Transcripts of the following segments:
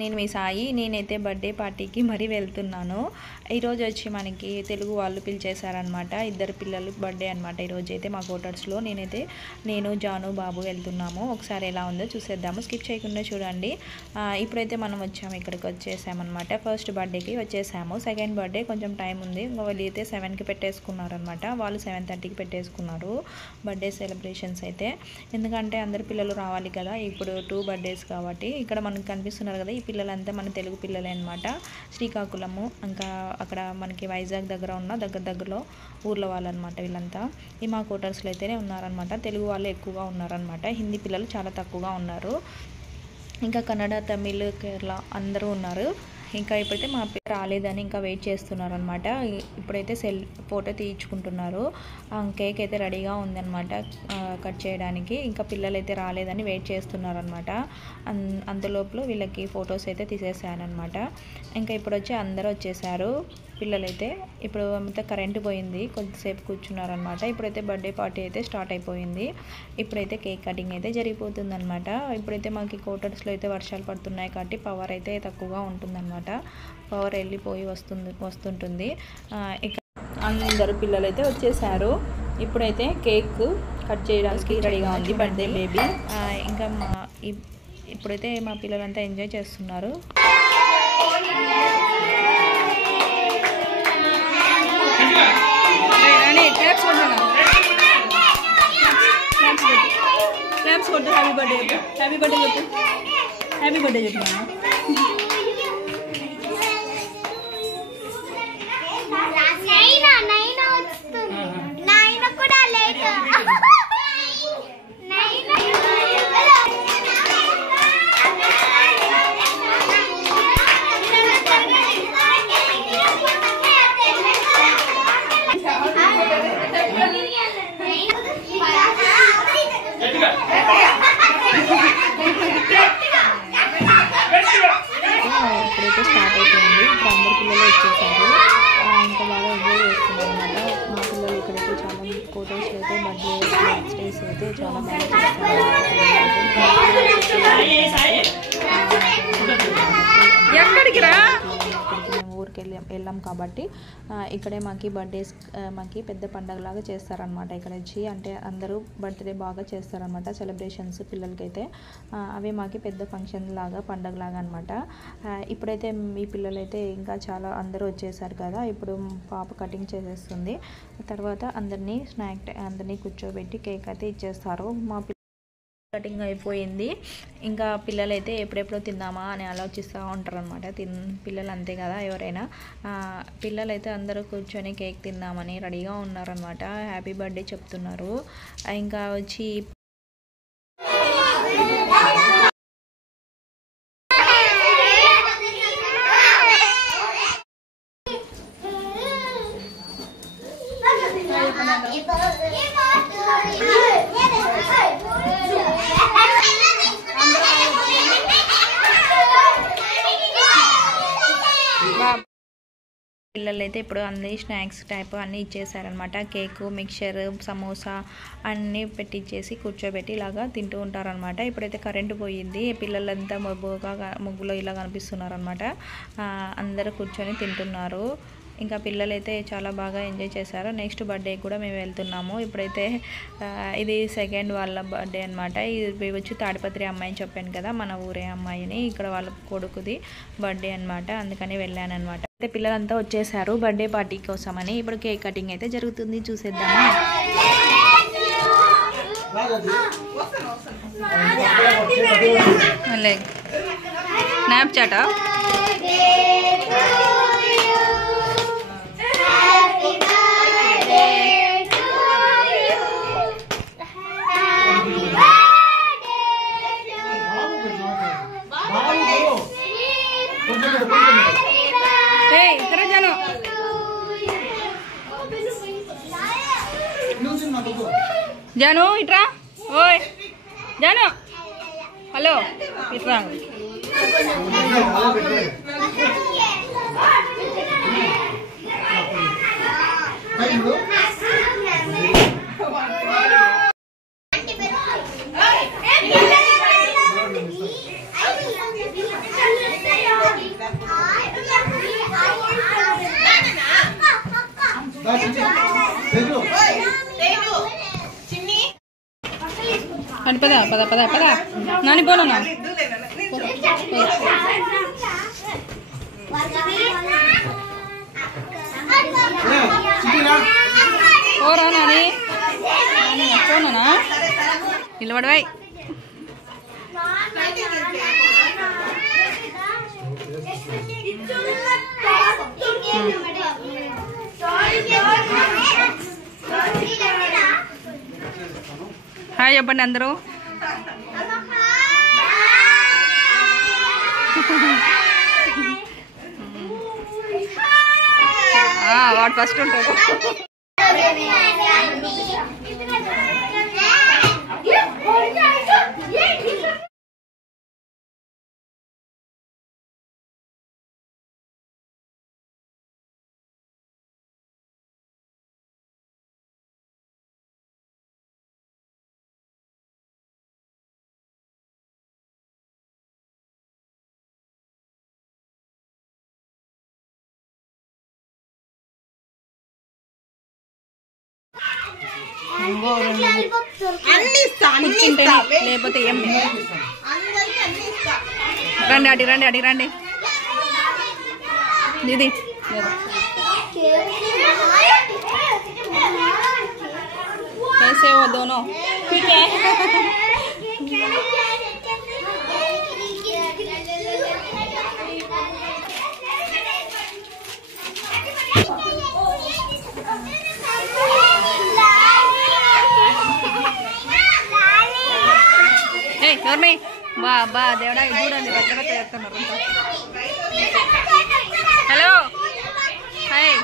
నేను మీ సాయి నేనైతే బర్త్డే పార్టీకి మరీ వెళ్తున్నాను. ఈరోజు వచ్చి మనకి తెలుగు వాళ్ళు పిలిచేశారనమాట. ఇద్దరు పిల్లలు బర్త్డే అనమాట. ఈరోజు అయితే మా క్వార్టర్స్లో నేను జాను బాబు వెళ్తున్నాము. ఒకసారి ఎలా ఉందో చూసేద్దాము, స్కిప్ చేయకుండా చూడండి. ఇప్పుడైతే మనం ఇక్కడికి వచ్చేసామన్నమాట. ఫస్ట్ బర్త్డేకి వచ్చేసాము. సెకండ్ బర్త్డే కొంచెం టైం ఉంది. ఇంకా వాళ్ళు అయితే 7కి పెట్టేసుకున్నారనమాట. వాళ్ళు 7:30కి పెట్టేసుకున్నారు బర్త్డే సెలబ్రేషన్స్ అయితే. ఎందుకంటే అందరు పిల్లలు రావాలి కదా, ఇప్పుడు 2 బర్త్డేస్ కాబట్టి. ఇక్కడ మనకు కనిపిస్తున్నారు కదా, పిల్లలంతా మన తెలుగు పిల్లలే అనమాట. శ్రీకాకుళము ఇంకా అక్కడ మనకి వైజాగ్ దగ్గర ఉన్న దగ్గరలో ఊర్లో వాళ్ళు అనమాట. వీళ్ళంతా ఈ మా క్వార్టర్స్లో అయితేనే ఉన్నారనమాట. తెలుగు వాళ్ళు ఎక్కువగా ఉన్నారనమాట. హిందీ పిల్లలు చాలా తక్కువగా ఉన్నారు. ఇంకా కన్నడ, తమిళ్, కేరళ అందరూ ఉన్నారు. ఇంకా ఇప్పుడైతే మా పేరు రాలేదని ఇంకా వెయిట్ చేస్తున్నారు అనమాట. ఇప్పుడైతే ఫోటో తీయించుకుంటున్నారు. కేక్ అయితే రెడీగా ఉందన్నమాట కట్ చేయడానికి. ఇంకా పిల్లలు అయితే రాలేదని వెయిట్ చేస్తున్నారు అనమాట. అంతలోపల వీళ్ళకి ఫొటోస్ అయితే తీసేసానమాట. ఇంకా ఇప్పుడు అందరూ వచ్చేసారు పిల్లలైతే. ఇప్పుడు అంతా కరెంటు పోయింది, కొద్దిసేపు కూర్చున్నారనమాట. ఇప్పుడైతే బర్త్డే పార్టీ అయితే స్టార్ట్ అయిపోయింది. ఇప్పుడైతే కేక్ కటింగ్ అయితే జరిగిపోతుంది అనమాట. ఇప్పుడైతే మాకు క్వార్టర్స్లో అయితే వర్షాలు పడుతున్నాయి కాబట్టి పవర్ అయితే తక్కువగా ఉంటుందన్నమాట. పవర్ వెళ్ళిపోయి వస్తుంటుంది. ఇక అందరు పిల్లలు అయితే వచ్చేసారు. ఇప్పుడైతే కేక్ కట్ చేయడానికి రెడీగా ఉంది బర్త్డే బేబీ. ఇంకా ఇప్పుడైతే మా పిల్లలంతా ఎంజాయ్ చేస్తున్నారు. హ్యాపీ బర్త్డే చెప్పు. ఇప్పుడైతే స్టార్ట్ అయిపోయింది. ఇప్పుడు అందరు పిల్లలు వచ్చేసారు. ఇంకా బాగా ఎంజాయ్ చేస్తున్నారు అనమాట. మా పిల్లలు ఇక్కడైతే చాలా ఫోటోస్ అయితే బర్త్డే డేస్ అయితే చాలా బాగా ఊరికి వెళ్ళాం కాబట్టి ఇక్కడే మాకు బర్త్డేస్ మాకు పెద్ద పండగలాగా చేస్తారనమాట. ఇక్కడ వచ్చి అంటే అందరూ బర్త్డే బాగా చేస్తారనమాట. సెలబ్రేషన్స్ పిల్లలకైతే అవి మాకు పెద్ద ఫంక్షన్ లాగా పండగలాగా అనమాట. ఇప్పుడైతే మీ పిల్లలైతే ఇంకా చాలా అందరూ వచ్చేసారు కదా. ఇప్పుడు పాప కటింగ్ చేసేస్తుంది. తర్వాత అందరినీ కూర్చోబెట్టి కేక్ అయితే ఇచ్చేస్తారు. మా కటింగ్ అయిపోయింది. ఇంకా పిల్లలైతే ఎప్పుడెప్పుడు తిందామా అని ఆలోచిస్తూ ఉంటారు అనమాట. పిల్లలు అంతే కదా, ఎవరైనా పిల్లలైతే అందరూ కూర్చొని కేక్ తిందామని రెడీగా ఉన్నారనమాట. హ్యాపీ బర్త్డే చెప్తున్నారు. ఇంకా వచ్చి పిల్లలైతే ఇప్పుడు అన్ని స్నాక్స్ టైప్ అన్నీ ఇచ్చేసారనమాట. కేకు, మిక్చర్, సమోసా అన్నీ పెట్టించేసి కూర్చోబెట్టి ఇలాగా తింటూ ఉంటారనమాట. ఇప్పుడైతే కరెంటు పోయింది. పిల్లలంతా ముగ్గులో ఇలా కనిపిస్తున్నారనమాట. అందరూ కూర్చొని తింటున్నారు. ఇంకా పిల్లలైతే చాలా బాగా ఎంజాయ్ చేశారు. నెక్స్ట్ బర్త్డే కూడా మేము వెళ్తున్నాము. ఇప్పుడైతే ఇది సెకండ్ వాళ్ళ బర్త్డే అనమాట. ఇది వచ్చి తాడిపత్రి అమ్మాయిని చెప్పాను కదా, మన ఊరే అమ్మాయిని. ఇక్కడ వాళ్ళ కొడుకుది బర్త్డే అనమాట. అందుకని వెళ్ళాను అనమాట. అయితే పిల్లలంతా వచ్చేసారు బర్త్డే పార్టీ కోసమని. ఇప్పుడు కేక్ కటింగ్ అయితే జరుగుతుంది, చూసేద్దామా. స్నాప్చాటా జాను ఇట్రా. ఓయ్ జాను, హలో ఇట్రా. పద పద పద నాని బోలో నా పోరా నాని పోనా నిలబడవాయి హాయ్ చెప్పండి అందరూ వాడు ఫస్ట్ ఉంటాడు లేకపోతే ఏం రండి అడి రండి అడి రండి దీది कैसे हो दोनों ठीक है ఎవరిని బా బా దేవుడా చూడండి రకరకాల చేస్తున్నారు హలో హాయ్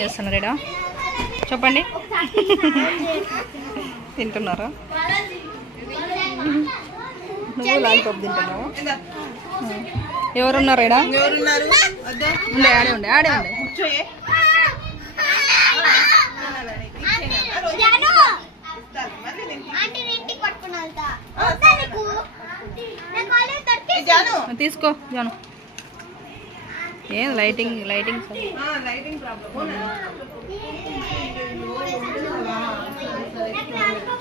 చేస్తున్నారా చెప్పండి తింటున్నారా నువ్వు లాలీపాప్ తింటున్నావా ఎవరున్నారు ఇడా ఉండే ఆడే ఉండే ఆడే ఉండే తీసుకో జాను ఏం లైటింగ్ లైటింగ్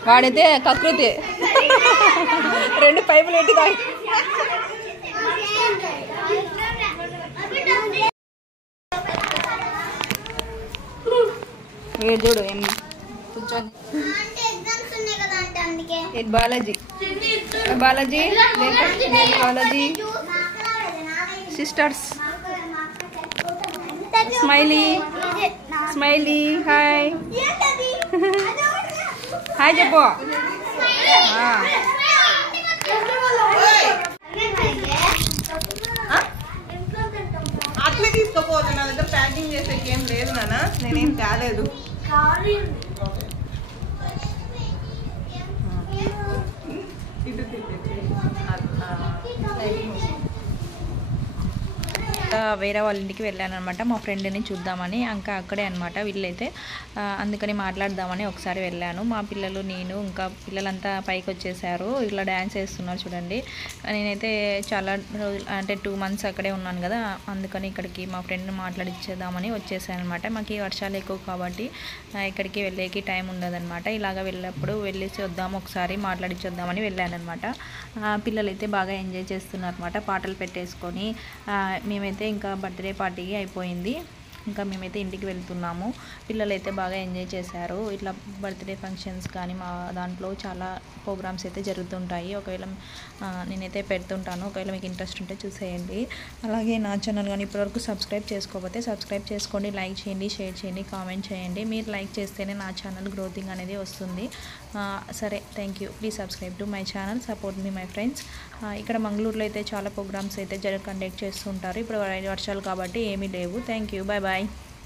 వాడైతే కకృతి 2 పైపులు ఎట్టి తాగి చూడు ఏం కూర్చొని Balaji Balaji Balaji sisters smiley smiley hi hi చెప్పు అట్లే తీసుకోపోతా నా దగ్గర ప్యాకింగ్ చేసేకి ఏం లేదు నాన్న నేనేం తేలేదు వేరే వాళ్ళ ఇంటికి వెళ్ళాను అనమాట మా ఫ్రెండ్ని చూద్దామని ఇంకా అక్కడే అనమాట వీళ్ళైతే అందుకని మాట్లాడదామని ఒకసారి వెళ్ళాను మా పిల్లలు నేను ఇంకా పిల్లలంతా పైకి వచ్చేసారు ఇలా డ్యాన్స్ వేస్తున్నారు చూడండి నేనైతే చాలా రోజులు అంటే 2 months అక్కడే ఉన్నాను కదా అందుకని ఇక్కడికి మా ఫ్రెండ్ని మాట్లాడిచ్చేద్దామని వచ్చేసాను అనమాట మాకు ఈ వర్షాలు ఎక్కువ కాబట్టి ఇక్కడికి వెళ్ళేకి టైం ఉండదన్నమాట ఇలాగ వెళ్ళినప్పుడు వెళ్ళేసి వద్దాము ఒకసారి మాట్లాడిచ్చేద్దామని వెళ్ళాను అనమాట పిల్లలు అయితే బాగా ఎంజాయ్ చేస్తున్నారు అనమాట పాటలు పెట్టేసుకొని మేమైతే ఇంకా బర్త్డే పార్టీ అయిపోయింది ఇంకా మేమైతే ఇంటికి వెళ్తున్నాము పిల్లలైతే బాగా ఎంజాయ్ చేశారు ఇట్లా బర్త్డే ఫంక్షన్స్ కానీ మా దాంట్లో చాలా ప్రోగ్రామ్స్ అయితే జరుగుతుంటాయి ఒకవేళ నేనైతే పెడుతుంటాను ఒకవేళ మీకు ఇంట్రెస్ట్ ఉంటే చూసేయండి అలాగే నా ఛానల్ కానీ ఇప్పటివరకు సబ్స్క్రైబ్ చేసుకోకపోతే సబ్స్క్రైబ్ చేసుకోండి లైక్ చేయండి షేర్ చేయండి కామెంట్ చేయండి మీరు లైక్ చేస్తేనే నా ఛానల్ గ్రోతింగ్ అనేది వస్తుంది సరే thank you please subscribe to my channel support me my friends ఇక్కడ మంగళూరులో అయితే చాలా ప్రోగ్రామ్స్ అయితే కండక్ట్ చేస్తుంటారు ఇప్పుడు వర్షాలు కాబట్టి ఏమీ లేవు థ్యాంక్ యూ బాయ్ బాయ్